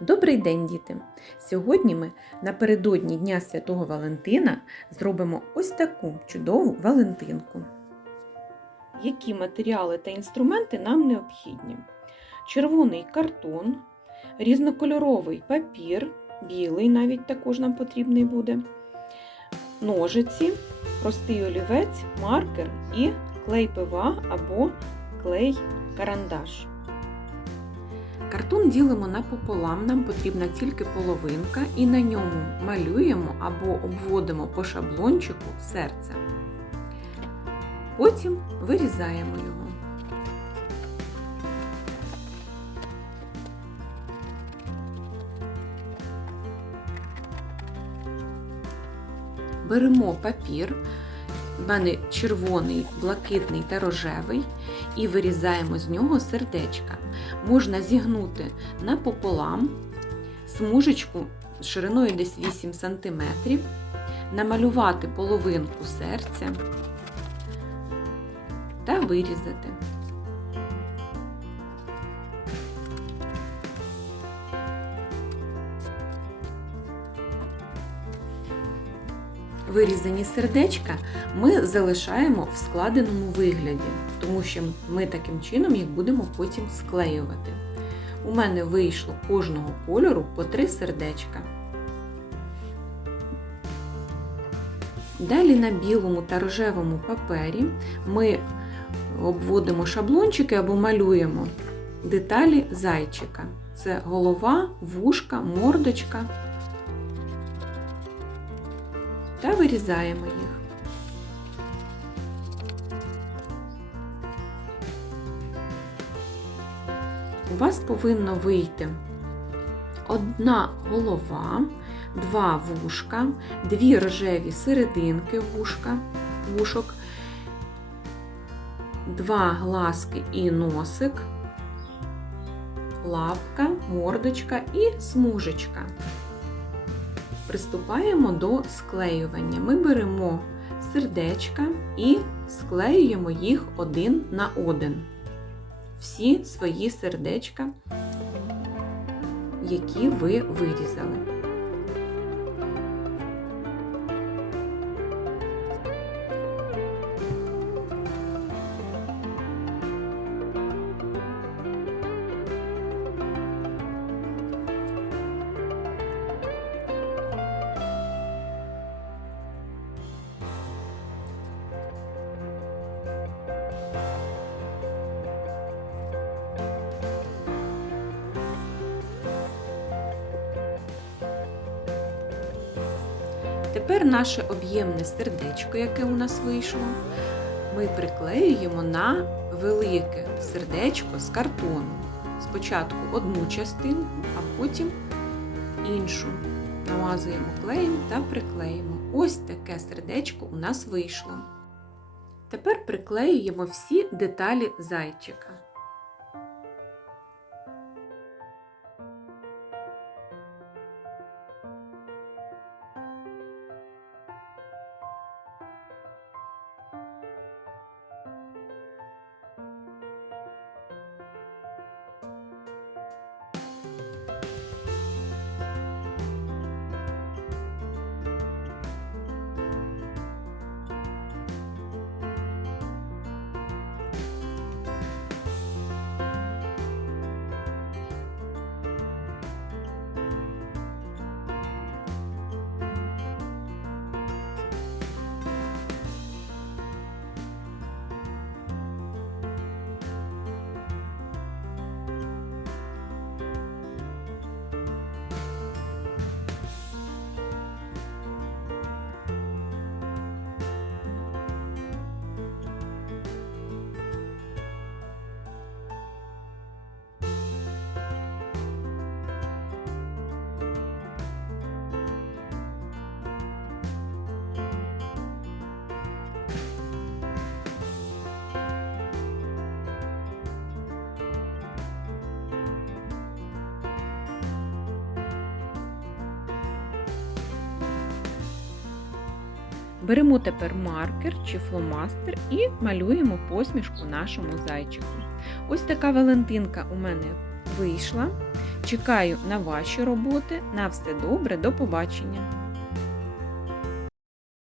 Добрий день, діти! Сьогодні ми напередодні Дня Святого Валентина зробимо ось таку чудову Валентинку. Які матеріали та інструменти нам необхідні? Червоний картон, різнокольоровий папір, білий навіть також нам потрібний буде, ножиці, простий олівець, маркер і клей ПВА або клей карандаш. Картон ділимо напополам, нам потрібна тільки половинка, і на ньому малюємо або обводимо по шаблончику серце. Потім вирізаємо його. Беремо папір, в мене червоний, блакитний та рожевий, і вирізаємо з нього сердечка. Можна зігнути напополам смужечку шириною десь 8 см, намалювати половинку серця та вирізати. Вирізані сердечка ми залишаємо в складеному вигляді, тому що ми таким чином їх будемо потім склеювати. У мене вийшло кожного кольору по три сердечка. Далі на білому та рожевому папері ми обводимо шаблончики або малюємо деталі зайчика. Це голова, вушка, мордочка та вирізаємо їх. У вас повинно вийти одна голова, два вушка, дві рожеві серединки вушка, вушок, два глазки і носик, лапка, мордочка і смужечка. Приступаємо до склеювання. Ми беремо сердечка і склеюємо їх один на один. Всі свої сердечка, які ви вирізали. Тепер наше об'ємне сердечко, яке у нас вийшло, ми приклеюємо на велике сердечко з картону. Спочатку одну частинку, а потім іншу. Намазуємо клеєм та приклеїмо. Ось таке сердечко у нас вийшло. Тепер приклеюємо всі деталі зайчика. Беремо тепер маркер чи фломастер і малюємо посмішку нашому зайчику. Ось така Валентинка у мене вийшла. Чекаю на ваші роботи. На все добре, до побачення!